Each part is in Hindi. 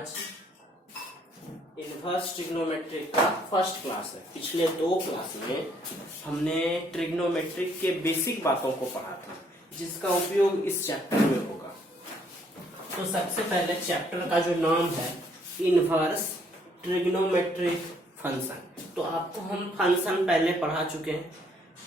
आज इनवर्स ट्रिग्नोमेट्रिक का फर्स्ट क्लास है। पिछले 2 क्लास में हमने ट्रिग्नोमेट्रिक के बेसिक बातों को पढ़ा था, जिसका उपयोग इस चैप्टर में होगा। तो सबसे पहले चैप्टर का जो नाम है इनवर्स ट्रिग्नोमेट्रिक फंक्शन, तो आपको हम फंक्शन पहले पढ़ा चुके हैं।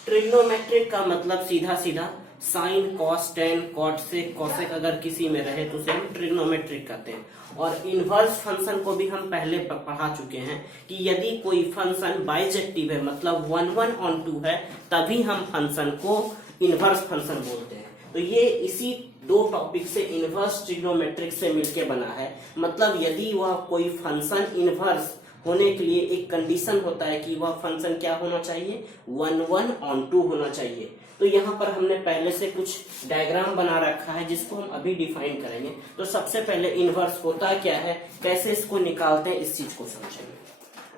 ट्रिग्नोमेट्रिक का मतलब सीधा सीधा साइन, कॉस, टेन, कॉट, सेक, कोसेक अगर किसी में रहे तो उसे हम ट्रिग्नोमेट्रिक कहते हैं। और इनवर्स फंक्शन को भी हम पहले पढ़ा चुके हैं कि यदि कोई फंक्शन बाइजेक्टिव है, मतलब 1/1 है, तभी हम फंक्शन को इनवर्स फंक्शन बोलते हैं। तो ये इसी 2 टॉपिक से इनवर्स ट्रिग्नोमेट्रिक से मिलके बना है। मतलब यदि वह कोई फंक्शन इनवर्स होने के लिए एक कंडीशन होता है कि वह फंक्शन क्या होना चाहिए, 1/1 होना चाहिए। तो यहाँ पर हमने पहले से कुछ डायग्राम बना रखा है जिसको हम अभी डिफाइन करेंगे। तो सबसे पहले इनवर्स होता क्या है, कैसे इसको निकालते हैं, इस चीज को समझेंगे।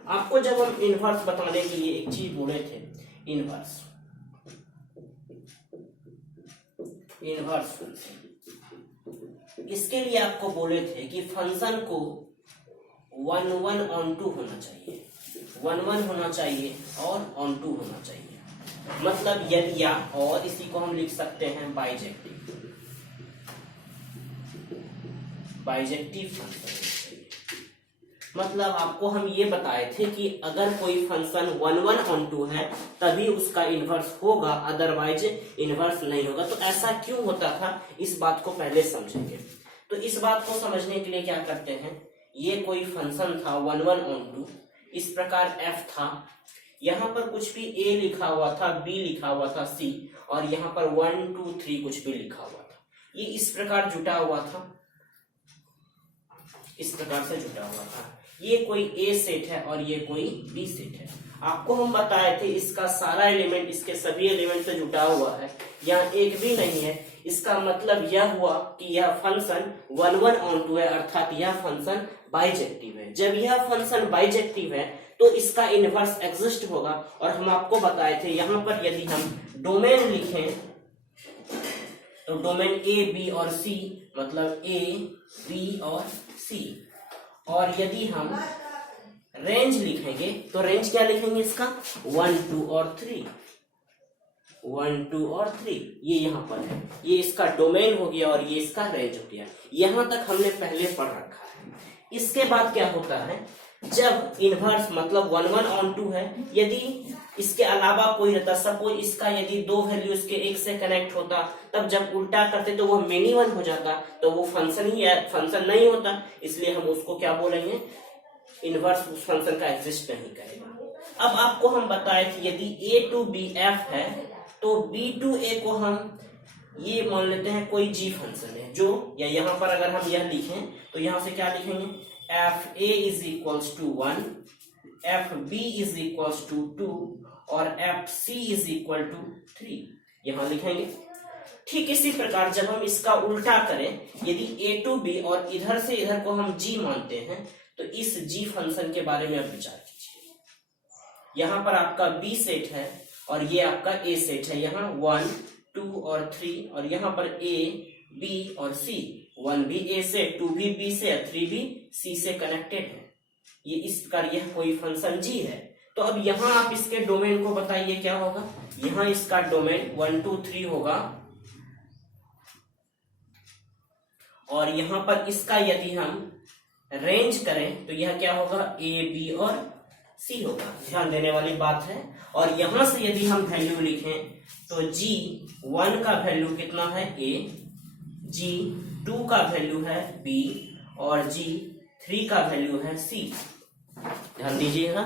आपको जब हम इनवर्स बताने के लिए एक चीज बोले थे, इनवर्स फंक्शन, इसके लिए आपको बोले थे कि फंक्शन को 1/1 होना चाहिए, 1/1 होना चाहिए और ऑन 2 होना चाहिए। मतलब यदि या और इसी को हम लिख सकते हैं बाइजेक्टिव, बाइजेक्टिव फंक्शन। मतलब आपको हम ये बताए थे कि अगर कोई फंक्शन 1/1 है तभी उसका इनवर्स होगा, अदरवाइज इनवर्स नहीं होगा। तो ऐसा क्यों होता था, इस बात को पहले समझेंगे। तो इस बात को समझने के लिए क्या करते हैं, ये कोई फंक्शन था 1/1, इस प्रकार f था, यहाँ पर कुछ भी a लिखा हुआ था, b लिखा हुआ था, c, और यहाँ पर 1 2 3 कुछ भी लिखा हुआ था। ये इस प्रकार जुटा हुआ था, इस प्रकार से जुटा हुआ था। ये कोई a सेट है और ये कोई b सेट है। आपको हम बताए थे इसका सारा एलिमेंट, इसके सभी एलिमेंट से जुटा हुआ है, यहाँ एक भी नहीं है। इसका मतलब यह हुआ कि यह फंक्शन 1/1 है, अर्थात यह फंक्शन बाइजेक्टिव है। जब यह फंक्शन बाइजेक्टिव है तो इसका इनवर्स एग्जिस्ट होगा। और हम आपको बताए थे यहाँ पर यदि हम डोमेन लिखें तो डोमेन a, b और c, मतलब a, b और c। और यदि हम रेंज लिखेंगे तो रेंज क्या लिखेंगे इसका, 1 2 और 3, 1 2 और 3, ये यहाँ पर है। ये इसका डोमेन हो गया और ये इसका रेंज हो गया। यहाँ तक हमने पहले पढ़ रखा है। इसके बाद क्या होता है, जब इनवर्स मतलब 1/1 है, यदि इसके अलावा कोई रहता, सपोज इसका यदि 2 वैल्यू इसके 1 से कनेक्ट होता, तब जब उल्टा करते तो वो मेनी वन हो जाता, तो वो फंक्शन ही फंक्शन नहीं होता। इसलिए हम उसको क्या बोलेंगे, इनवर्स उस फंक्शन का एग्जिस्ट नहीं करेगा। अब आपको हम बताए थे यदि a to b f है तो b to a को हम ये मान लेते हैं कोई g फंक्शन है, जो या यहाँ पर अगर हम यह लिखें तो यहाँ से क्या लिखेंगे, f a is equals to 1, f b is equals to 2 और f c is equal to 3, यहाँ लिखेंगे। ठीक इसी प्रकार जब हम इसका उल्टा करें, यदि a to b और इधर से इधर को हम g मानते हैं, तो इस g फंक्शन के बारे में आप विचार कीजिए। यहाँ पर आपका b सेट है और ये आपका a सेट है, यहाँ 1 2 और 3, और यहाँ पर a b और c, 1 भी a से, 2 भी b से, 3 भी c से कनेक्टेड है। ये इस प्रकार यह कोई फंक्शन g है। तो अब यहाँ आप इसके डोमेन को बताइए क्या होगा, यहाँ इसका डोमेन 1 2 3 होगा, और यहाँ पर इसका यदि हम रेंज करें तो यह क्या होगा, a b और c होगा। ध्यान देने वाली बात है। और यहां से यदि हम वैल्यू लिखें तो g1 का वैल्यू कितना है, a, g2 का वैल्यू है b और g3 का वैल्यू है c। ध्यान दीजिएगा,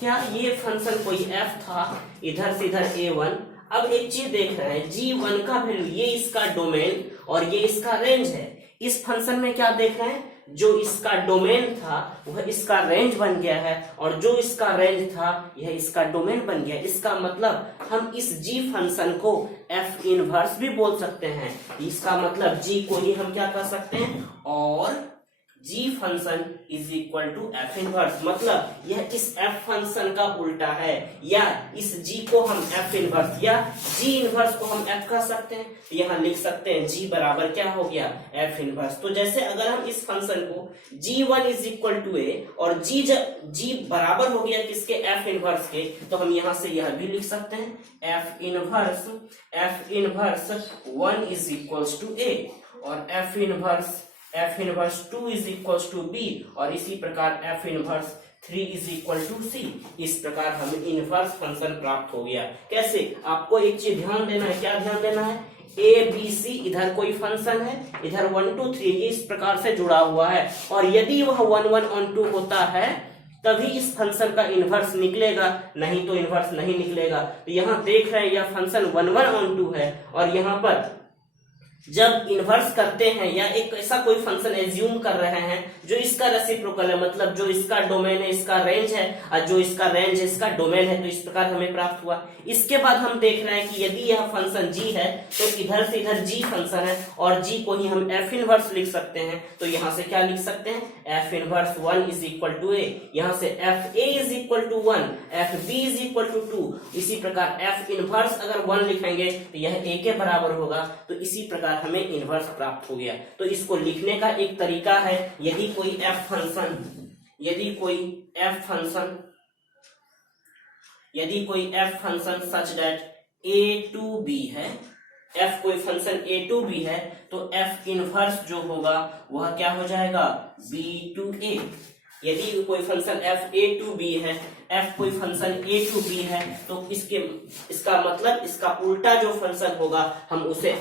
क्या ये फंक्शन कोई f था, इधर से इधर a1। अब एक चीज देख रहे हैं, g1 का वैल्यू, ये इसका डोमेन और ये इसका रेंज है। इस फंक्शन में क्या देख रहे हैं, जो इसका डोमेन था वह इसका रेंज बन गया है, और जो इसका रेंज था यह इसका डोमेन बन गया। इसका मतलब हम इस g फंक्शन को f इनवर्स भी बोल सकते हैं। इसका मतलब g को ही हम क्या कर सकते हैं, और g function is equal to F inverse, मतलब यह इस एफ फंक्शन का उल्टा है, या इस जी को हम एफ इनवर्स या जी इनवर्स को हम एफ कह सकते हैं। तो यहाँ लिख सकते हैं जी बराबर क्या हो गया, एफ इनवर्स। तो जैसे अगर हम इस फंक्शन को g1 is equal to A और जी बराबर हो गया किसके, एफ इनवर्स के, तो हम यहाँ से यह भी लिख सकते हैं F inverse 1 is equals to A और F inverse 2 is equals to B और इसी प्रकार F inverse 3 is equal to C. इस प्रकार हमें इनवर्स फंक्शन प्राप्त हो गया। कैसे, आपको एक चीज ध्यान देना है, क्या ध्यान देना है, ए बी सी इधर कोई फंक्शन है, इधर 1 2 3 ये इस प्रकार से जुड़ा हुआ है, और यदि वह 1 1 on 2 होता है तभी इस फंक्शन का इनवर्स निकलेगा, नहीं तो इनवर्स नहीं निकलेगा। तो यहाँ देख रहे हैं यह फंक्शन 1 1 on 2 है, और यहाँ पर जब इन्वर्स करते हैं या एक ऐसा कोई फंक्शन एज्यूम कर रहे हैं जो इसका रेसिप्रोकल है, मतलब जो इसका डोमेन है इसका रेंज है और जो इसका रेंज है इसका डोमेन है, तो इस प्रकार हमें प्राप्त हुआ। इसके बाद हम देख रहे हैं कि यदि यह फंक्शन g है तो इधर से इधर g फंक्शन है और g को ही हम f इनवर्स लिख सकते हैं। तो यहाँ से क्या लिख सकते हैं, f inverse 1 is equal to a, यहाँ से f a is equal to 1, f b is equal to 2। इसी प्रकार f इनवर्स अगर 1 लिखेंगे तो यह a के बराबर होगा। तो इसी प्रकार हमें इनवर्स प्राप्त हो गया। तो इसको लिखने का एक तरीका है, यदि कोई f function such that a to b है, f कोई फंक्शन a टू b है, तो f इनवर्स जो होगा वह क्या हो जाएगा, b टू a। यदि कोई function f a to b है, f कोई फंक्शन a टू b है, तो इसका मतलब इसका उल्टा जो फंक्शन होगा हम उसे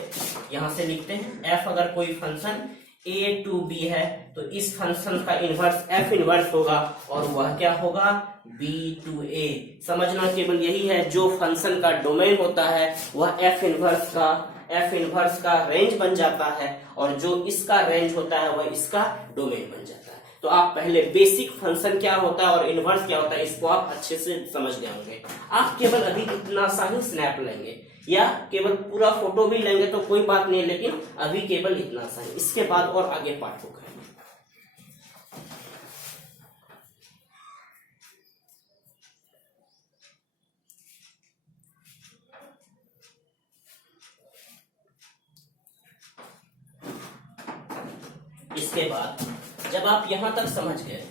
यहां से लिखते हैं। f अगर कोई फंक्शन a टू b है तो इस फंक्शन का इनवर्स f इनवर्स होगा और वह क्या होगा, b टू a। समझना केवल यही है, जो फंक्शन का डोमेन होता है वह f इनवर्स का रेंज बन जाता है और जो इसका रेंज होता है वह इसका डोमेन बन जाता है। तो आप पहले बेसिक फंक्शन क्या होता है और इनवर्स क्या होता है इसको आप अच्छे से समझ गए होंगे। आप केवल अभी इतना सा ही स्नैप लेंगे या केवल पूरा फोटो भी लेंगे तो कोई बात नहीं, लेकिन अभी केवल इतना सा ही, इसके बाद और आगे पाठ होगा। इसके बाद जब आप यहां तक समझ गए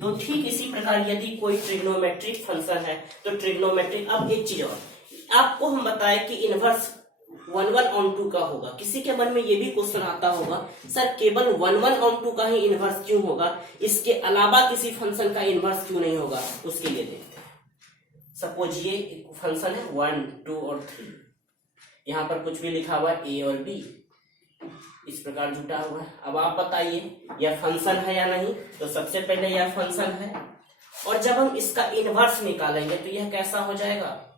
तो ठीक इसी प्रकार यदि कोई ट्रिग्नोमेट्रिक फंक्शन है तो ट्रिग्नोमेट्रिक, अब एक चीज और आपको हम बताए कि इनवर्स 1 1 on 2 का होगा। किसी के मन में ये भी क्वेश्चन आता होगा, सर केवल 1 1 on 2 का ही इनवर्स क्यों होगा, इसके अलावा किसी फंक्शन का इनवर्स क्यों नहीं होगा। उसके लिए देखते हैं। सपोज ये फंक्शन है 1 2 और 3, यहाँ पर कुछ भी लिखा हुआ है a और b इस प्रकार जुटा हुआ है। अब आप बताइए यह फंक्शन है या नहीं। तो सबसे पहले यह फंक्शन है और जब हम इसका इनवर्स निकालेंगे तो यह कैसा हो जाएगा,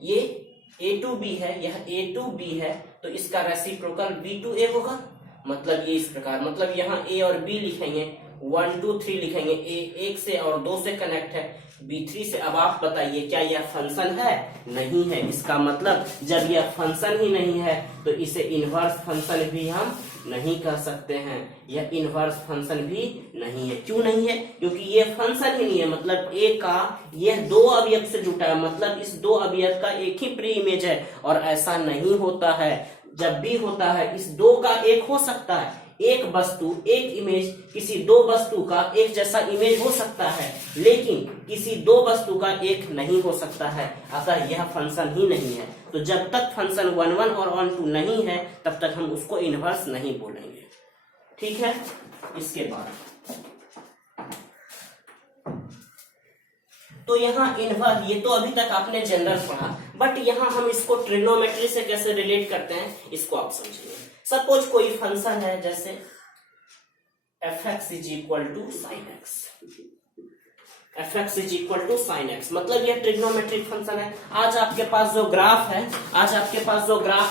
ये a टू b है, यह a टू b है, तो इसका रेसिप्रोकल b टू a होगा। मतलब ये इस प्रकार, मतलब यहाँ a और b लिखेंगे, 1 2 3 लिखेंगे, a 1 से और 2 से कनेक्ट है, b 3 से। अब आप बताइए क्या यह फंक्शन है, नहीं है। इसका मतलब जब यह फंक्शन ही नहीं है तो इसे इनवर्स फंक्शन भी हम नहीं कह सकते हैं, यह इनवर्स फंक्शन भी नहीं है। क्यों नहीं है, क्योंकि ये फंक्शन ही नहीं है। मतलब a का यह 2 अवयव से जुटा है, मतलब इस 2 अवयव का एक ही प्री इमेज है, और ऐसा नहीं होता है। जब भी होता है इस 2 का एक हो सकता है, एक वस्तु एक इमेज किसी 2 वस्तु का एक जैसा इमेज हो सकता है, लेकिन किसी 2 वस्तु का एक नहीं हो सकता है, अतः यह फंक्शन ही नहीं है। तो जब तक फंक्शन 1 1 और 1 2 नहीं है तब तक हम उसको इनवर्स नहीं बोलेंगे। ठीक है। इसके बाद तो यहाँ इनवर्स, ये तो अभी तक आपने जनरल पढ़ा, बट यहाँ हम इसको ट्रिग्नोमेट्री से कैसे रिलेट करते हैं इसको आप समझिए। सपोज कोई फंक्शन है जैसे fx is equal to sine X, fx is equal to sine X, मतलब यह ट्रिग्नोमेट्रिक फंक्शन है। आज आपके पास जो ग्राफ है,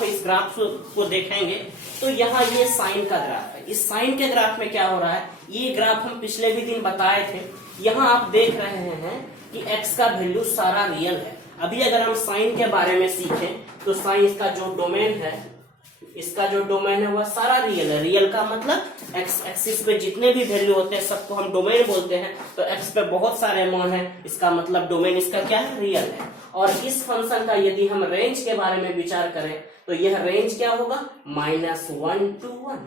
इस ग्राफ को देखेंगे तो यहाँ ये साइन का ग्राफ है। इस साइन के ग्राफ में क्या हो रहा है, ये ग्राफ हम पिछले भी दिन बताए थे यहाँ आप देख रहे हैं कि x का वैल्यू सारा रियल है। अभी अगर हम साइन के बारे में सीखें तो साइन इसका जो डोमेन है, इसका जो डोमेन है वह सारा रियल है। रियल का मतलब एक्स एक्सिस पे जितने भी वैल्यू होते हैं सबको हम डोमेन बोलते हैं। तो एक्स पे बहुत सारे मान है, इसका मतलब डोमेन इसका क्या है, रियल है। और इस फंक्शन का यदि हम रेंज के बारे में विचार करें तो यह रेंज क्या होगा, -1 to 1।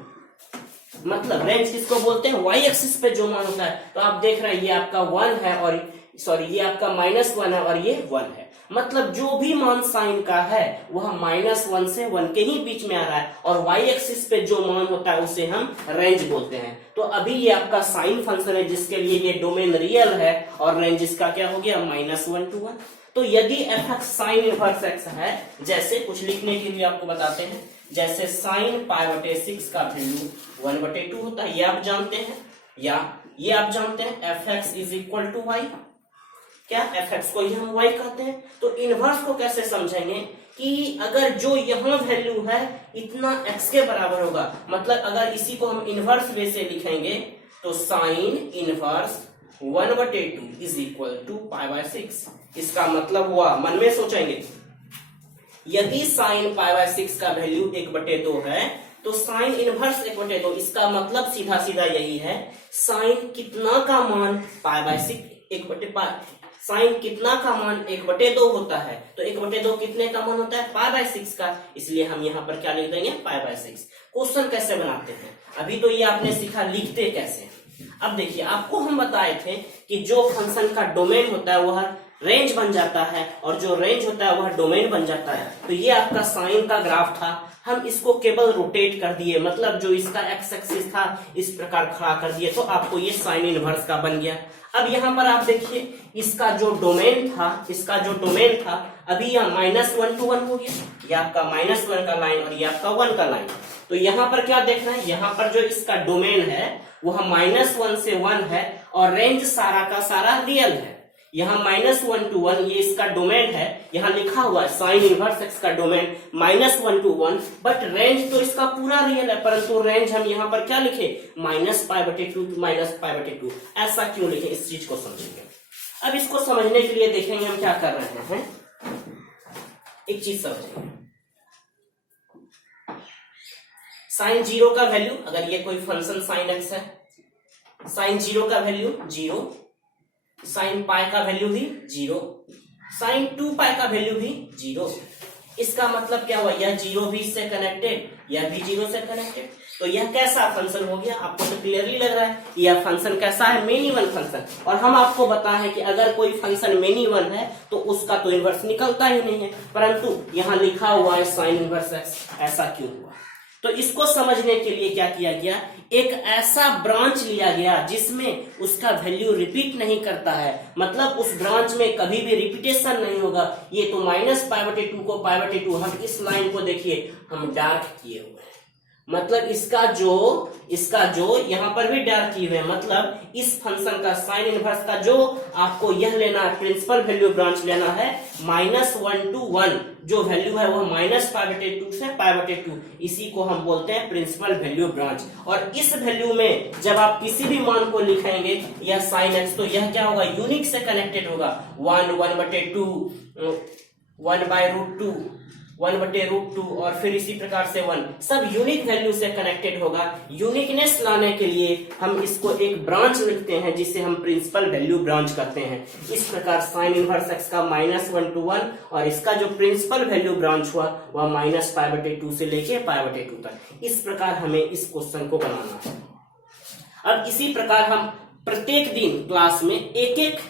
मतलब रेंज किसको बोलते हैं, वाई एक्सिस पे जो मान होता है। तो आप देख रहे हैं ये आपका 1 है और सॉरी ये आपका -1 है और ये 1 है। मतलब जो भी मान साइन का है वह -1 से 1 के ही बीच में आ रहा है और वाई एक्सिस पे जो मान होता है उसे हम रेंज बोलते हैं। तो अभी ये आपका साइन फंक्शन है जिसके लिए ये डोमेन रियल है और रेंज इसका क्या हो गया, -1 to 1। तो यदि F x sine inverse x है, जैसे कुछ लिखने के लिए आपको बताते हैं, जैसे साइन π/6 का वैल्यू 1/2 होता है, ये आप जानते हैं, या ये आप जानते हैं F X is equal to Y. क्या एफ एक्स को ही हम y कहते हैं। तो इनवर्स को कैसे समझेंगे कि अगर जो यहाँ वैल्यू है इतना x के बराबर होगा, मतलब अगर इसी को हम इनवर्स वे से लिखेंगे तो sine inverse 1/2 is equal to π/6। इसका मतलब हुआ, मन में सोचेंगे, यदि साइन π/6 का वैल्यू 1/2 है तो साइन इनवर्स 1/2, इसका मतलब सीधा सीधा यही है, साइन कितना का मान π/6 साइन कितना का मान 1/2 होता है। तो 1/2 कितने का मान होता है, π/6 का, इसलिए हम यहाँ पर क्या लिख देंगे, π/6। क्वेश्चन कैसे बनाते हैं, अभी तो ये आपने सीखा, लिखते कैसे। अब देखिए, आपको हम बताए थे कि जो फंक्शन का डोमेन होता है वह रेंज बन जाता है और जो रेंज होता है वह डोमेन बन जाता है। तो ये आपका साइन का ग्राफ था, हम इसको केवल रोटेट कर दिए, मतलब जो इसका एक्स एक्सिस था इस प्रकार खड़ा कर दिए, तो आपको ये साइन इनवर्स का बन गया। अब यहाँ पर आप देखिए, इसका जो डोमेन था अभी यह -1 to 1 हो गया, ये आपका -1 का लाइन और ये आपका 1 का लाइन। तो यहाँ पर क्या देख रहे हैं, यहाँ पर जो इसका डोमेन है वह -1 से 1 है और रेंज सारा का सारा रियल है। यहाँ -1 to 1 ये इसका डोमेन है, यहाँ लिखा हुआ है साइन इनवर्स एक्स का डोमेन -1 to 1, बट रेंज तो इसका पूरा रियल है, परंतु रेंज हम यहाँ पर क्या लिखे, -π/2 to -π/2। ऐसा क्यों लिखे, इस चीज को समझेंगे। अब इसको समझने के लिए देखेंगे हम क्या कर रहे हैं, एक चीज समझेंगे। साइन 0 का वैल्यू, अगर ये कोई फंक्शन साइन एक्स है, साइन 0 का वैल्यू 0, साइन पाई का वैल्यू भी 0, साइन 2π का वैल्यू भी 0। इसका मतलब क्या हुआ, यह 0 भी इससे कनेक्टेड, यह भी 0 से कनेक्टेड। तो यह कैसा फंक्शन हो गया, आपको तो क्लियरली लग रहा है यह फंक्शन कैसा है, मेनी वन फंक्शन। और हम आपको बताएं कि अगर कोई फंक्शन मेनी वन है तो उसका तो इनवर्स निकलता ही नहीं है, परंतु यहाँ लिखा हुआ है साइन इनवर्स एक्स। ऐसा क्यों हुआ, तो इसको समझने के लिए क्या किया गया, एक ऐसा ब्रांच लिया गया जिसमें उसका वैल्यू रिपीट नहीं करता है, मतलब उस ब्रांच में कभी भी रिपीटेशन नहीं होगा। ये तो -π/2 को π/2, हम इस लाइन को देखिए हम डार्क किए हुए हैं, मतलब इसका जो यहाँ पर भी डार्क किए हुए हैं, मतलब इस फंक्शन का साइन इनवर्स का जो आपको यह लेना है, प्रिंसिपल वैल्यू ब्रांच लेना है -1 to 1, जो वैल्यू है वह -π/2 से π/2, इसी को हम बोलते हैं प्रिंसिपल वैल्यू ब्रांच। और इस वैल्यू में जब आप किसी भी मान को लिखेंगे यह साइन एक्स, तो यह क्या होगा, यूनिक से कनेक्टेड होगा, 1, 1/2, 1/√2, 1/√2 और फिर इसी प्रकार से 1, सब यूनिक वैल्यू से कनेक्टेड होगा। यूनिकनेस लाने के लिए हम इसको एक ब्रांच लिखते हैं जिसे हम प्रिंसिपल वैल्यू ब्रांच कहते हैं। इस प्रकार साइन इनवर्स एक्स का -1 to 1 और इसका जो प्रिंसिपल वैल्यू ब्रांच हुआ वह -π/2 से लेके π/2 तक। इस प्रकार हमें इस क्वेश्चन को बनाना है। अब इसी प्रकार हम प्रत्येक दिन क्लास में एक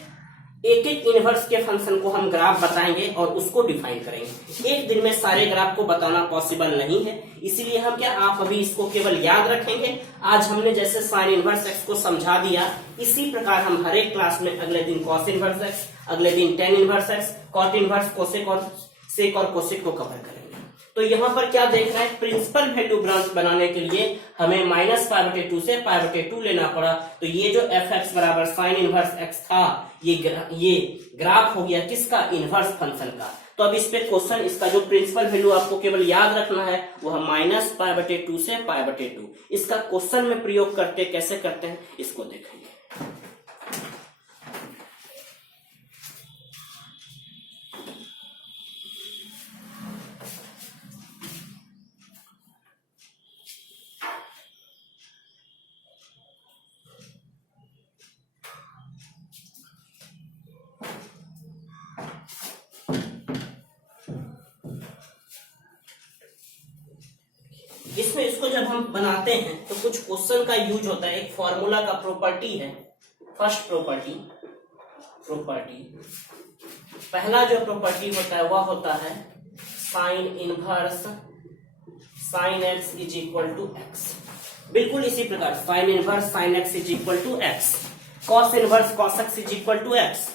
एक इनवर्स के फंक्शन को हम ग्राफ बताएंगे और उसको डिफाइन करेंगे। एक दिन में सारे ग्राफ को बताना पॉसिबल नहीं है, इसीलिए हम क्या, आप अभी इसको केवल याद रखेंगे। आज हमने जैसे साइन इनवर्स एक्स को समझा दिया, इसी प्रकार हम हर एक क्लास में अगले दिन कॉस इनवर्स एक्स, अगले दिन tan inverse X, cot inverse, cosec और सेक और कोसेक को कवर करेंगे। तो यहाँ पर क्या देख रहे हैं, प्रिंसिपल वैल्यू ब्रांच बनाने के लिए हमें -π/2 से π/2 लेना पड़ा। तो ये जो एफ एक्स बराबर साइन इनवर्स एक्स था, ये ग्राफ हो गया किसका, इनवर्स फंक्शन का। तो अब इस पे क्वेश्चन, इसका जो प्रिंसिपल वैल्यू आपको केवल याद रखना है वह -π/2 से π/2। इसका क्वेश्चन में प्रयोग करते कैसे करते हैं इसको देखेंगे। जब हम बनाते हैं तो कुछ क्वेश्चन का यूज होता है, एक फॉर्मूला का प्रॉपर्टी है। फर्स्ट प्रॉपर्टी पहला जो प्रॉपर्टी होता है वह होता है sine inverse sine X is equal to X. बिल्कुल इसी प्रकार sine inverse sine X is equal to X, cos inverse cos X is equal to X,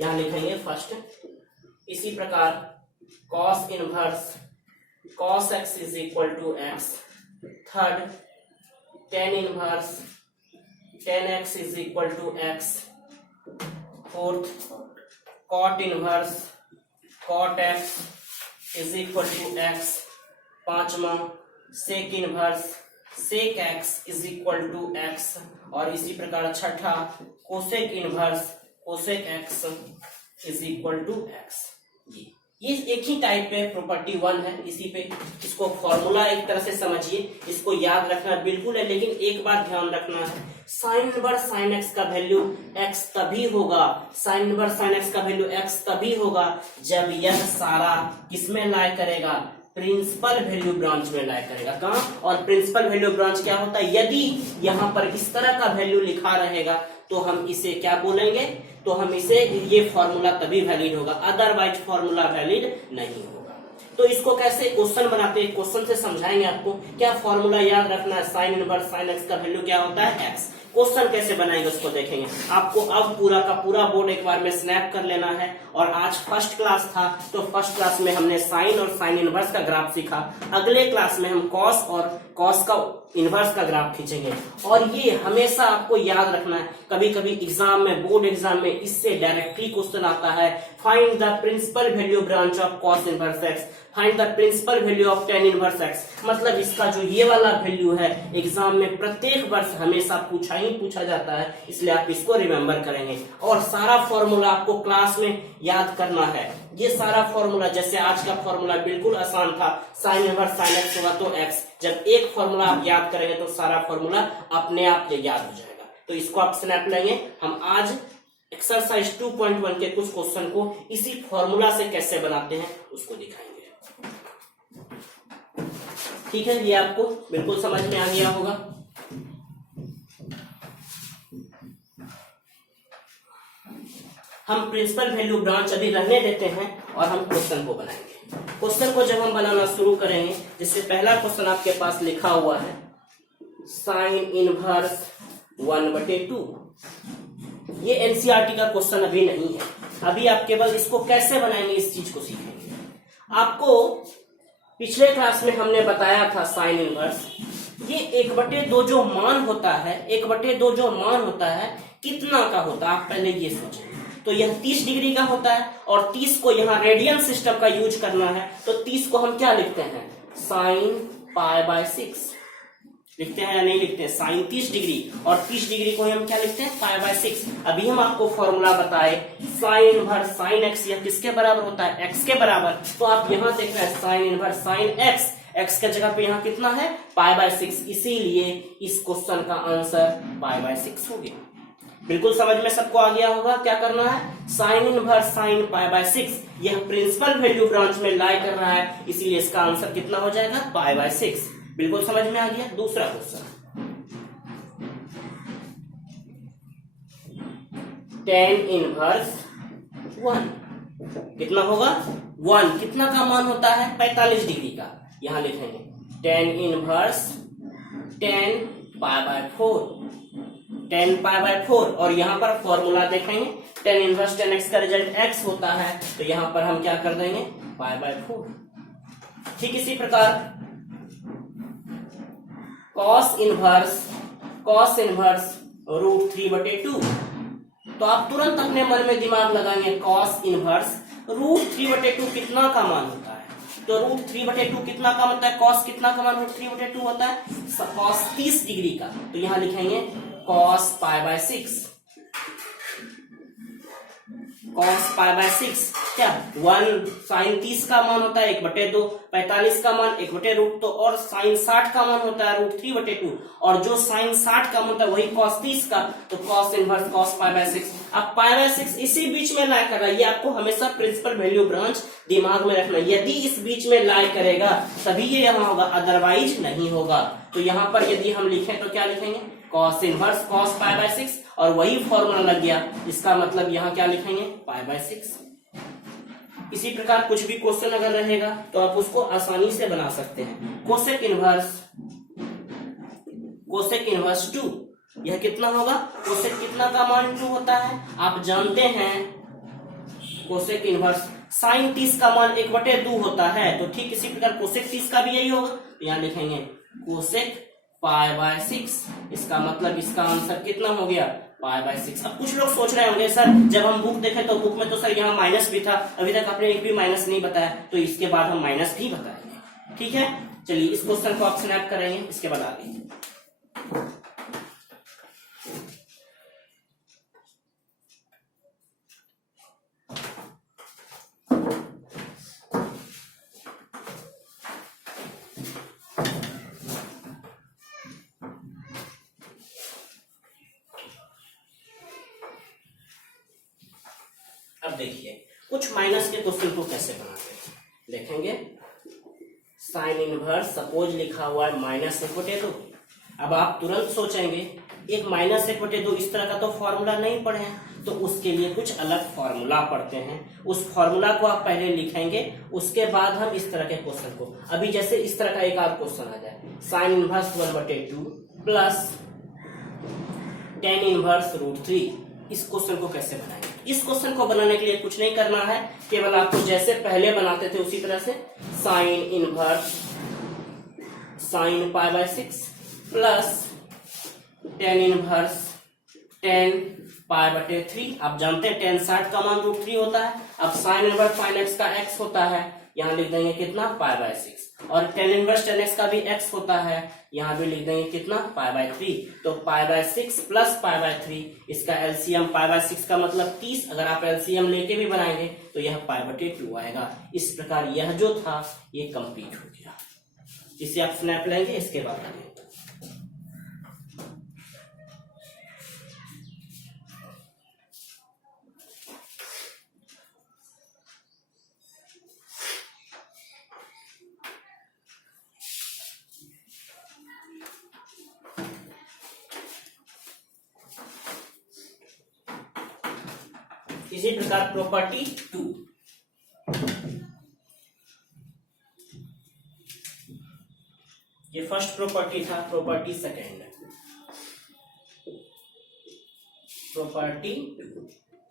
यहां लिखेंगे फर्स्ट। इसी प्रकार cos inverse cos X is equal to X. Third tan inverse tan X is equal to X. Fourth cot inverse cot X is equal to X. पांचवा sec inverse sec X is equal to x. और इसी प्रकार छठा cosec inverse cosec X is equal to X. ये एक ही टाइप पे प्रॉपर्टी 1 है, इसी पे इसको फॉर्मूला एक तरह से समझिए, इसको याद रखना बिल्कुल है, लेकिन एक बार ध्यान रखना है साइन इनवर्स साइन एक्स का वैल्यू एक्स तभी होगा, साइन इनवर्स साइन एक्स का वैल्यू एक्स तभी होगा जब यह सारा किसमें लाई करेगा, प्रिंसिपल वैल्यू ब्रांच में लाई करेगा। कहाँ? और प्रिंसिपल वैल्यू ब्रांच क्या होता है, यदि यहाँ पर इस तरह का वैल्यू लिखा रहेगा तो हम इसे क्या बोलेंगे, तो हम इसे ये फॉर्मूला तभी वैलिड होगा, अदरवाइज फॉर्मूला वैलिड नहीं होगा। तो इसको कैसे क्वेश्चन बनाते हैं, क्वेश्चन से समझाएंगे आपको। क्या फॉर्मूला याद रखना है, साइन इनवर्स साइन एक्स का वैल्यू क्या होता है, एक्स। क्वेश्चन कैसे बनाएंगे उसको देखेंगे। आपको अब पूरा का पूरा बोर्ड एक बार में स्नैप कर लेना है। और आज फर्स्ट क्लास था तो फर्स्ट क्लास में हमने साइन और साइन इनवर्स का ग्राफ सीखा। अगले क्लास में हम कॉस और कॉस का इनवर्स का ग्राफ खींचेंगे। और ये हमेशा आपको याद रखना है, कभी कभी एग्जाम में बोर्ड एग्जाम में इससे डायरेक्टली क्वेश्चन आता है, find the principal value branch of cos inverse X, find the principal value of tan inverse X. मतलब इसका जो ये वाला वैल्यू है एग्जाम में प्रत्येक वर्ष हमेशा पूछा जाता है, इसलिए आप इसको रिमेंबर करेंगे। और सारा फॉर्मूला आपको क्लास में याद करना है। ये सारा फॉर्मूला, जैसे आज का फॉर्मूला बिल्कुल आसान था, साइन इनवर्स साइन एक्स होगा तो एक्स। जब एक फॉर्मूला आप याद करेंगे तो सारा फॉर्मूला अपने आप ये याद हो जाएगा। तो इसको आप स्नैप लेंगे। हम आज एक्सरसाइज 2.1 के कुछ क्वेश्चन को इसी फॉर्मूला से कैसे बनाते हैं उसको दिखाएंगे। ठीक है, ये आपको बिल्कुल समझ में आ गया होगा। हम प्रिंसिपल वैल्यू ब्रांच अभी रहने देते हैं और हम क्वेश्चन को बनाएंगे। क्वेश्चन को जब हम बनाना शुरू करेंगे, जिससे पहला क्वेश्चन आपके पास लिखा हुआ है साइन इनवर्स 1/2। ये एनसीईआरटी का क्वेश्चन अभी नहीं है, अभी आप केवल इसको कैसे बनाएंगे इस चीज को सीखेंगे। आपको पिछले क्लास में हमने बताया था साइन इनवर्स, ये 1/2 जो मान होता है, 1/2 जो मान होता है कितना का होता है, आप पहले ये सोचें। तो यह 30 डिग्री का होता है और 30 को यहाँ रेडियन सिस्टम का यूज करना है, तो 30 को हम क्या लिखते हैं, साइन π/6 लिखते हैं या नहीं लिखते हैं, साइन 30 डिग्री, और 30 डिग्री को हम क्या लिखते हैं, π/6। अभी हम आपको फॉर्मूला बताए साइन इनवर्स साइन एक्स, यह किसके बराबर होता है, एक्स के बराबर। तो आप यहाँ देख रहे हैं sign inverse sine x, x के जगह पे यहाँ कितना है, π/6, इसीलिए इस क्वेश्चन का आंसर π/6 हो गया। बिल्कुल समझ में सबको आ गया होगा क्या करना है, साइन इनवर्स साइन π/6, यह प्रिंसिपल वैल्यू ब्रांच में लाई कर रहा है, इसीलिए इसका आंसर कितना हो जाएगा, π/6। बिल्कुल समझ में आ गया। दूसरा क्वेश्चन, टेन इनवर्स 1 कितना होगा, 1 कितना का मान होता है, 45 डिग्री का। यहां लिखेंगे टेन इनवर्स 10 π/4, 10 π/4। और यहां पर फॉर्मूला देखेंगे, टेन इनवर्स 10x का रिजल्ट x होता है, तो यहां पर हम क्या कर देंगे, π/4। ठीक इसी प्रकार cos इनवर्स √3/2। तो आप तुरंत अपने मन में दिमाग लगाएंगे, cos इनवर्स √3/2 कितना का मान होता है, तो √3/2 कितना का होता है, cos कितना का मान √3/2 होता है, cos 30 डिग्री का। तो यहां लिखेंगे cos π/6, cos पाई बाय 6 क्या 1 साइन 30 का मान होता है 1/2, 45 का मान 1/√, तो और साइन 60 का मान होता है √3/2, और जो साइन 60 का मान होता है वही cos 30 का, तो cos inverse cos pi by 6। अब पाई बाय 6 इसी बीच में लाई कर रहा है, ये आपको हमेशा प्रिंसिपल वैल्यू ब्रांच दिमाग में रखना, यदि इस बीच में लाई करेगा तभी ये यहाँ होगा, अदरवाइज नहीं होगा। तो यहाँ पर यदि हम लिखें तो क्या लिखेंगे, cos inverse cos pi by 6, और वही फॉर्मूला लग गया, इसका मतलब यहाँ क्या लिखेंगे, पाई बाय 6। इसी प्रकार कुछ भी क्वेश्चन अगर रहेगा तो आप उसको आसानी से बना सकते हैं। कोसेक इनवर्स 2, यह कितना होगा, कोसेक कितना का मान 2 होता है, आप जानते हैं कोसेक इनवर्स साइन 30 का मान 1/2 होता है, तो ठीक इसी प्रकार कोसेक 30 का भी यही होगा, तो यहाँ लिखेंगे कोसेक पाई बाय 6, इसका मतलब इसका आंसर कितना हो गया, पाई बाय 6। अब कुछ लोग सोच रहे होंगे सर जब हम बुक देखे तो बुक में तो सर यहाँ माइनस भी था, अभी तक आपने एक भी माइनस नहीं बताया, तो इसके बाद हम माइनस भी बताएंगे। ठीक है, चलिए इस क्वेश्चन को आप स्नैप करेंगे, इसके बाद आगे अब देखिए कुछ माइनस के क्वेश्चन को कैसे बनाते हैं, देखेंगे। साइन इनवर्स सपोज लिखा हुआ है -1/2। अब आप तुरंत सोचेंगे एक -1/2 इस तरह का तो फॉर्मूला नहीं पढ़े हैं, तो उसके लिए कुछ अलग फॉर्मूला पढ़ते हैं, उस फॉर्मूला को आप पहले लिखेंगे, उसके बाद हम इस तरह के क्वेश्चन को, अभी जैसे इस तरह का एक और क्वेश्चन आ जाए, sign inverse 1/2 plus tan inverse √3, इस क्वेश्चन को कैसे बनाएंगे। इस क्वेश्चन को बनाने के लिए कुछ नहीं करना है, केवल आपको जैसे पहले बनाते थे उसी तरह से sign inverse sine pi by 6 plus tan inverse tan पाई/3। आप जानते हैं tan 60 का मान √3 होता है। अब साइन इनवर्स sin x का x होता है, यहाँ लिख देंगे कितना, पाई बाय 6, और tan इनवर्स tan x का भी x होता है, यहाँ भी लिख देंगे कितना, पाई बाय 3। तो pi by 6 plus pi by 3, इसका एलसीएम पाई बाय 6 का मतलब 30, अगर आप एलसीएम लेके भी बनाएंगे तो यह पाई/2 आएगा। इस प्रकार यह जो था ये कंप्लीट हो गया। इसे आप स्नैप लेंगे, इसके बाद आगे इसी प्रकार प्रॉपर्टी 2, ये फर्स्ट प्रॉपर्टी था। प्रॉपर्टी सेकेंड, प्रॉपर्टी 2,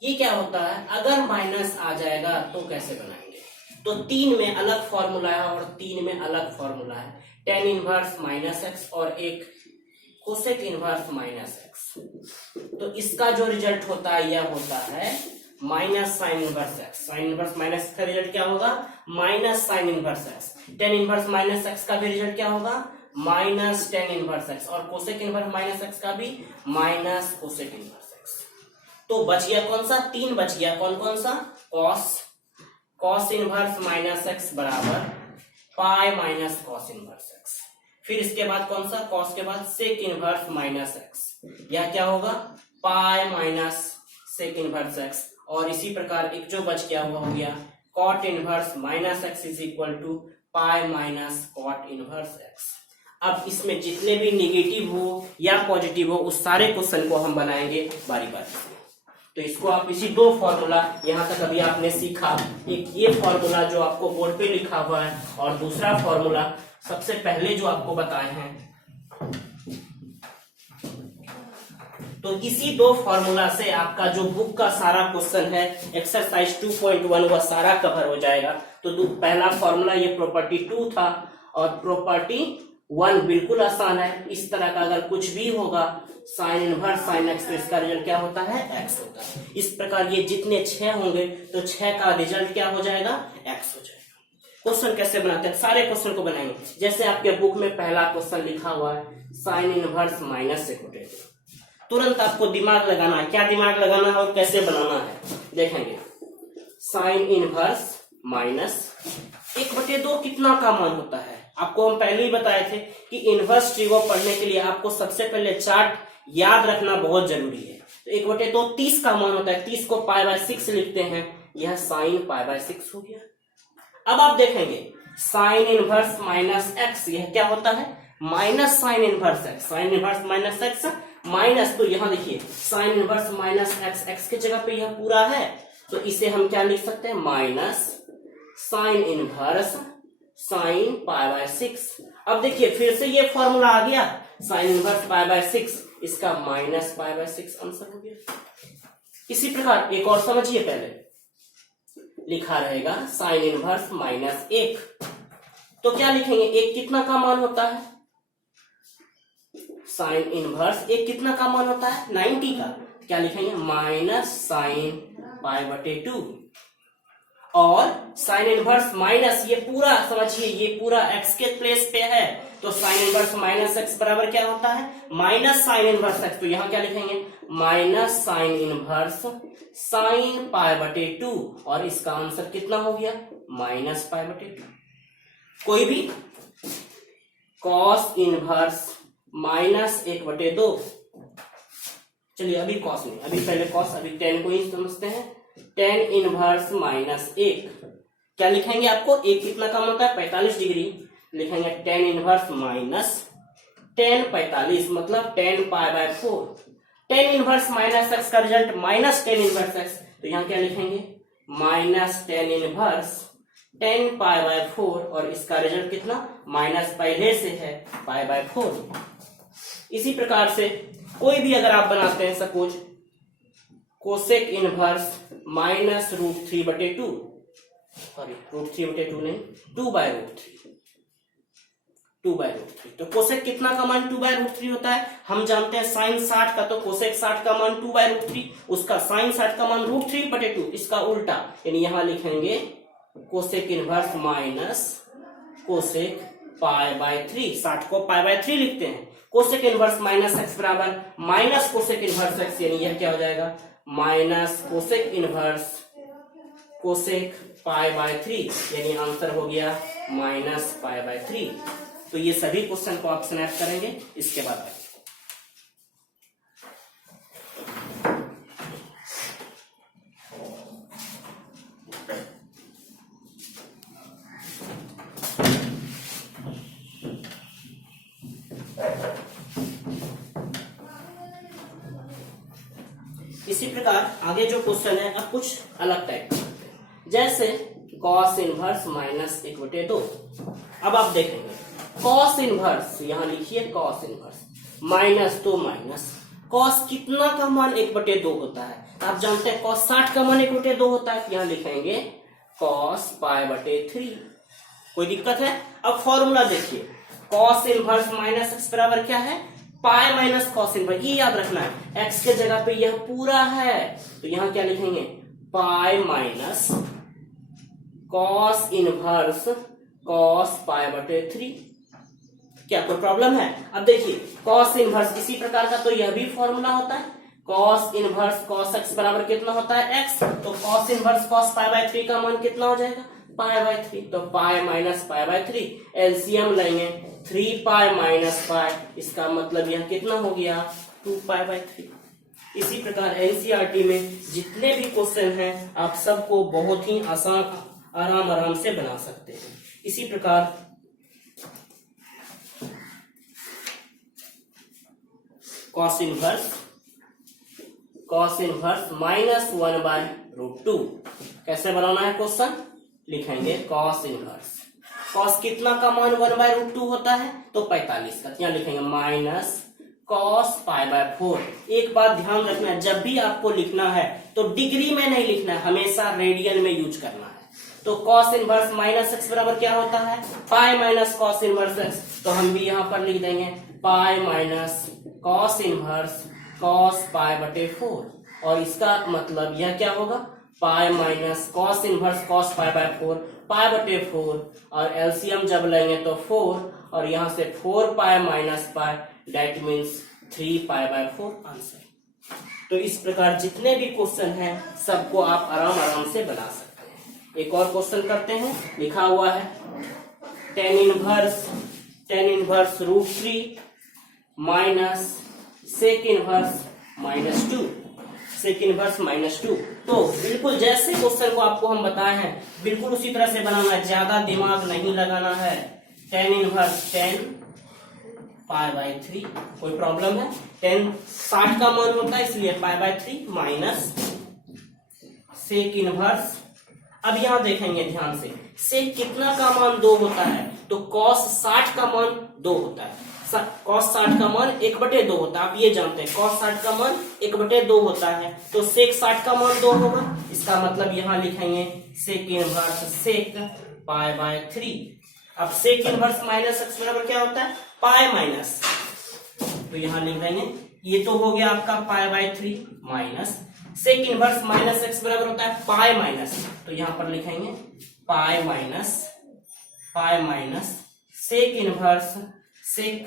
ये क्या होता है, अगर माइनस आ जाएगा तो कैसे बनाएंगे। तो 3 में अलग फॉर्मूला है और 3 में अलग फॉर्मूला है, tan इनवर्स -x और एक कोसेक इनवर्स -x। तो इसका जो रिजल्ट होता है यह होता है minus sine inverse x। Sine inverse minus का रिजल्ट क्या होगा, minus sine inverse x। tan inverse -x का भी रिजल्ट क्या होगा, माइनस tan इनवर्स x, और कोसेक इनवर्स -x का भी माइनस कोसेक इनवर्स x। तो बच गया कौन सा, 3 बच गया, कौन कौन सा, cos इनवर्स -x बराबर pi minus cos inverse x। फिर इसके बाद कौन सा, cos के बाद सेक इनवर्स -x, यह क्या होगा, pi minus sec inverse x। और इसी प्रकार एक जो बच गया हुआ हो गया cot inverse -x is equal to pi minus cot inverse x। अब इसमें जितने भी नेगेटिव हो या पॉजिटिव हो उस सारे क्वेश्चन को हम बनाएंगे बारी बारी से। तो इसको आप इसी 2 फॉर्मूला, यहाँ तक अभी आपने सीखा, एक ये फॉर्मूला जो आपको बोर्ड पे लिखा हुआ है, और दूसरा फॉर्मूला सबसे पहले जो आपको बताए हैं, तो इसी 2 फॉर्मूला से आपका जो बुक का सारा क्वेश्चन है एक्सरसाइज 2.1 वह सारा कवर हो जाएगा। तो पहला फॉर्मूला ये प्रॉपर्टी 2 था, और प्रॉपर्टी 1 बिल्कुल आसान है। इस तरह का अगर कुछ भी होगा साइन इनवर्स साइन एक्स, तो इसका रिजल्ट क्या होता है, एक्स होता है। इस प्रकार ये जितने 6 होंगे तो 6 का रिजल्ट क्या हो जाएगा, एक्स हो जाएगा। क्वेश्चन कैसे बनाते हैं, सारे क्वेश्चन को बनाएंगे। जैसे आपके बुक में पहला क्वेश्चन लिखा हुआ है साइन इनवर्स -1/2, तुरंत आपको दिमाग लगाना है, क्या दिमाग लगाना है और कैसे बनाना है, देखेंगे। साइन इनवर्स माइनस 1/2 कितना का मान होता है? आपको हम पहले ही बताए थे कि इनवर्स ट्री को पढ़ने के लिए आपको सबसे पहले चार्ट याद रखना बहुत जरूरी है। तो 1/2 30 का मान होता है, 30 को π/6 लिखते हैं, यह साइन π/6 हो गया। अब आप देखेंगे साइन इनवर्स माइनस एक्स, यह क्या होता है? Minus sine inverse x, sine inverse minus x minus, तो यहां देखिए sine inverse minus x, x की जगह पे यह पूरा है, तो इसे हम क्या लिख सकते हैं? Minus sine inverse sine π/6। अब देखिए फिर से ये फॉर्मूला आ गया, साइन इनवर्स π/6, इसका माइनस π/6 आंसर हो गया। इसी प्रकार एक और समझिए, पहले लिखा रहेगा साइन इनवर्स माइनस 1, तो क्या लिखेंगे? 1 कितना का मान होता है? साइन इनवर्स 1 कितना का मान होता है? 90 का। क्या लिखेंगे? माइनस साइन π/2, और साइन इनवर्स माइनस, ये पूरा समझिए, ये पूरा एक्स के प्लेस पे है, तो साइन इनवर्स माइनस एक्स बराबर क्या होता है? Minus sine inverse x. तो यहां क्या लिखेंगे? माइनस साइन इनवर्स साइन π/2, और इसका आंसर कितना हो गया? माइनस π/2। कोई भी कॉस इनवर्स माइनस 1/2, चलिए अभी कॉस नहीं, अभी पहले कॉस, अभी टेन को ही समझते हैं। टेन इनवर्स माइनस 1, क्या लिखेंगे? आपको 1 कितना का होता है? 45 डिग्री, लिखेंगे टेन इनवर्स माइनस टेन 45, मतलब 10 π/4। टेन इनवर्स माइनस एक्स का result minus ten inverse x, तो यहां क्या लिखेंगे? माइनस टेन इनवर्स 10 π/4, और इसका रिजल्ट कितना? माइनस पहले से है π/4। इसी प्रकार से कोई भी अगर आप बनाते हैं, suppose cosec inverse minus √3/2, sorry √3/2 नहीं, 2/√3, 2/√3, तो कोसेक कितना का मान 2/√3 होता है? हम जानते हैं साइन 60 का, तो कोसेक 60 का मान 2/√3, उसका साइन 60 का मान √3/2, इसका उल्टा, यानी यहां लिखेंगे कोसेक इनवर्स माइनस कोसेक π/3, 60 को π/3 लिखते हैं। कोसेक इनवर्स माइनस एक्स बराबर माइनस कोसेक इनवर्स एक्स, यानी यह क्या हो जाएगा? माइनस कोसेक इनवर्स कोसेक π/3, यानी आंसर हो गया माइनस π/3। तो ये सभी क्वेश्चन को आप स्नैप करेंगे, इसके बाद इसी प्रकार आगे जो क्वेश्चन है, अब कुछ अलग टाइप का करते हैं, जैसे कॉस इनवर्स माइनस 1/2। अब आप देखेंगे कॉस इनवर्स, यहां लिखिए कॉस इनवर्स माइनस, तो माइनस कॉस कितना का मान 1/2 होता है? आप जानते हैं कॉस 60 का मान 1/2 होता है, यहां लिखेंगे कॉस π/3। कोई दिक्कत है? अब फॉर्मूला देखिए, कॉस इनवर्स माइनस एक्स बराबर क्या है? पाई माइनस कॉस इनवर्स, ये याद रखना है, एक्स के जगह पे यह पूरा है, तो यहां क्या लिखेंगे? Pi minus cos inverse cos π/3। क्या कोई प्रॉब्लम है? अब देखिए कॉस इनवर्स इसी प्रकार का, तो यह भी फॉर्मूला होता है, कॉस इनवर्स कॉस एक्स बराबर कितना होता है? एक्स, तो कॉस इनवर्स कॉस π/3 का मान कितना हो जाएगा? π/3, तो पाई माइनस π/3, एलसीएम लेंगे 3π माइनस पाई, इसका मतलब यह कितना हो गया? 2π/3। इसी प्रकार एनसीईआरटी में जितने भी क्वेश्चन हैं आप सबको बहुत ही आसान आराम से बना सकते हैं। इसी प्रकार कॉस इनवर्स माइनस 1/√2 कैसे बनाना है क्वेश्चन? लिखेंगे कॉस इनवर्स, कॉस कितना का मान 1/√2 होता है? तो 45 का, यहाँ लिखेंगे माइनस कॉस π/4। एक बात ध्यान रखना है, जब भी आपको लिखना है तो डिग्री में नहीं लिखना है, हमेशा रेडियन में यूज करना है। तो कॉस इनवर्स माइनस एक्स बराबर क्या होता है? Pi minus cos inverse x, तो हम भी यहाँ पर लिख देंगे pi minus cos inverse cos π/4, और इसका मतलब यह क्या होगा? Pi minus cos inverse cos π/4 π/4, और एलसीएम जब लेंगे तो 4, और यहां से 4π minus pi, that means 3π/4 answer. तो इस प्रकार जितने भी क्वेश्चन हैं सबको आप आराम से बना सकते हैं। एक और क्वेश्चन करते हैं। लिखा हुआ है tan inverse √3 minus sec inverse -2 तो बिल्कुल जैसे क्वेश्चन को आपको हम बताए हैं बिल्कुल उसी तरह से बनाना है, ज्यादा दिमाग नहीं लगाना है। tan इनवर्स 10 π/3 कोई प्रॉब्लम है? 10 60 का मान होता है इसलिए π/3 माइनस sec इनवर्स। अब यहां देखेंगे ध्यान से, sec कितना का मान 2 होता है तो cos 60 का मान 2 होता है। cos 60 का मान 1/2 होता है, आप ये जानते हैं cos 60 का मान 1/2 होता है तो sec 60 का मान 2 होगा। इसका मतलब यहां लिखेंगे sec इनवर्स sec π/3। अब sec इनवर्स माइनस x बराबर क्या होता है? पाई माइनस, तो यहां लिख देंगे ये तो हो गया आपका π/3 minus sec inverse minus x बराबर होता है पाई माइनस, तो यहां पर लिखेंगे pi minus sec inverse sec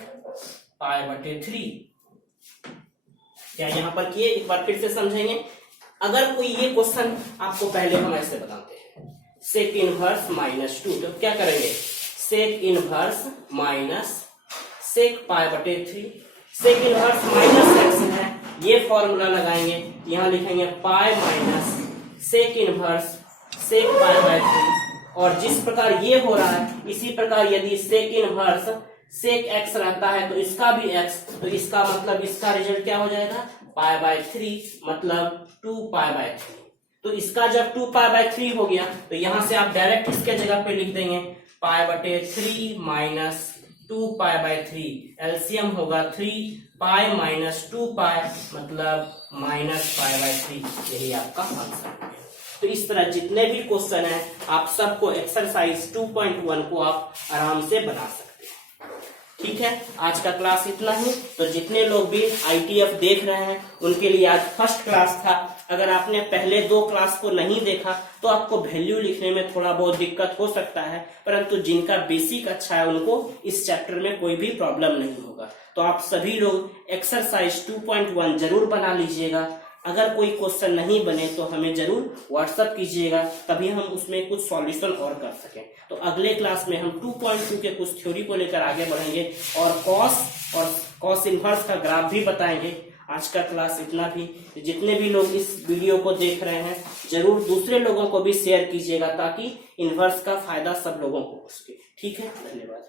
π/3। क्या यहां पर किए? एक बार फिर से समझेंगे। अगर कोई ये क्वेश्चन आपको पहले हम ऐसे बताते हैं sec इनवर्स -2 तो क्या करेंगे? sec inverse minus sec π/3, sec inverse minus x है, ये फॉर्मूला लगाएंगे, यहां लिखेंगे pi minus sec inverse sec π/3। और जिस प्रकार ये हो रहा है इसी प्रकार यदि sec इनवर्स sec x रहता है तो इसका भी x, तो इसका मतलब इसका रिजल्ट क्या हो जाएगा? π/3 मतलब 2π/3। तो इसका जब 2π/3 हो गया तो यहां से आप डायरेक्ट इसके जगह पे लिख देंगे π/3 माइनस 2π/3, एलसीएम होगा 3 पाई माइनस 2π मतलब -π/3। यही आपका आंसर है। तो इस तरह जितने भी क्वेश्चन है आप सबको एक्सरसाइज 2.1 को आप आराम से बना सकते हैं। ठीक है, आज का क्लास इतना ही। तो जितने लोग भी ITF देख रहे हैं उनके लिए आज फर्स्ट क्लास था। अगर आपने पहले 2 क्लास को नहीं देखा तो आपको वैल्यू लिखने में थोड़ा बहुत दिक्कत हो सकता है, परंतु जिनका बेसिक अच्छा है उनको इस चैप्टर में कोई भी प्रॉब्लम नहीं होगा। तो आप सभी लोग एक्सरसाइज 2.1 जरूर बना लीजिएगा। अगर कोई क्वेश्चन नहीं बने तो हमें जरूर व्हाट्सएप कीजिएगा, तभी हम उसमें कुछ सॉल्यूशन और कर सकें। तो अगले क्लास में हम 2.2 के कुछ थ्योरी को लेकर आगे बढ़ेंगे और कॉस इनवर्स का ग्राफ भी बताएंगे। आज का क्लास इतना भी। जितने भी लोग इस वीडियो को देख रहे हैं जरूर दूसरे लोगों को भी शेयर कीजिएगा ताकि इनवर्स का फायदा सब लोगों को हो सके। ठीक है, धन्यवाद।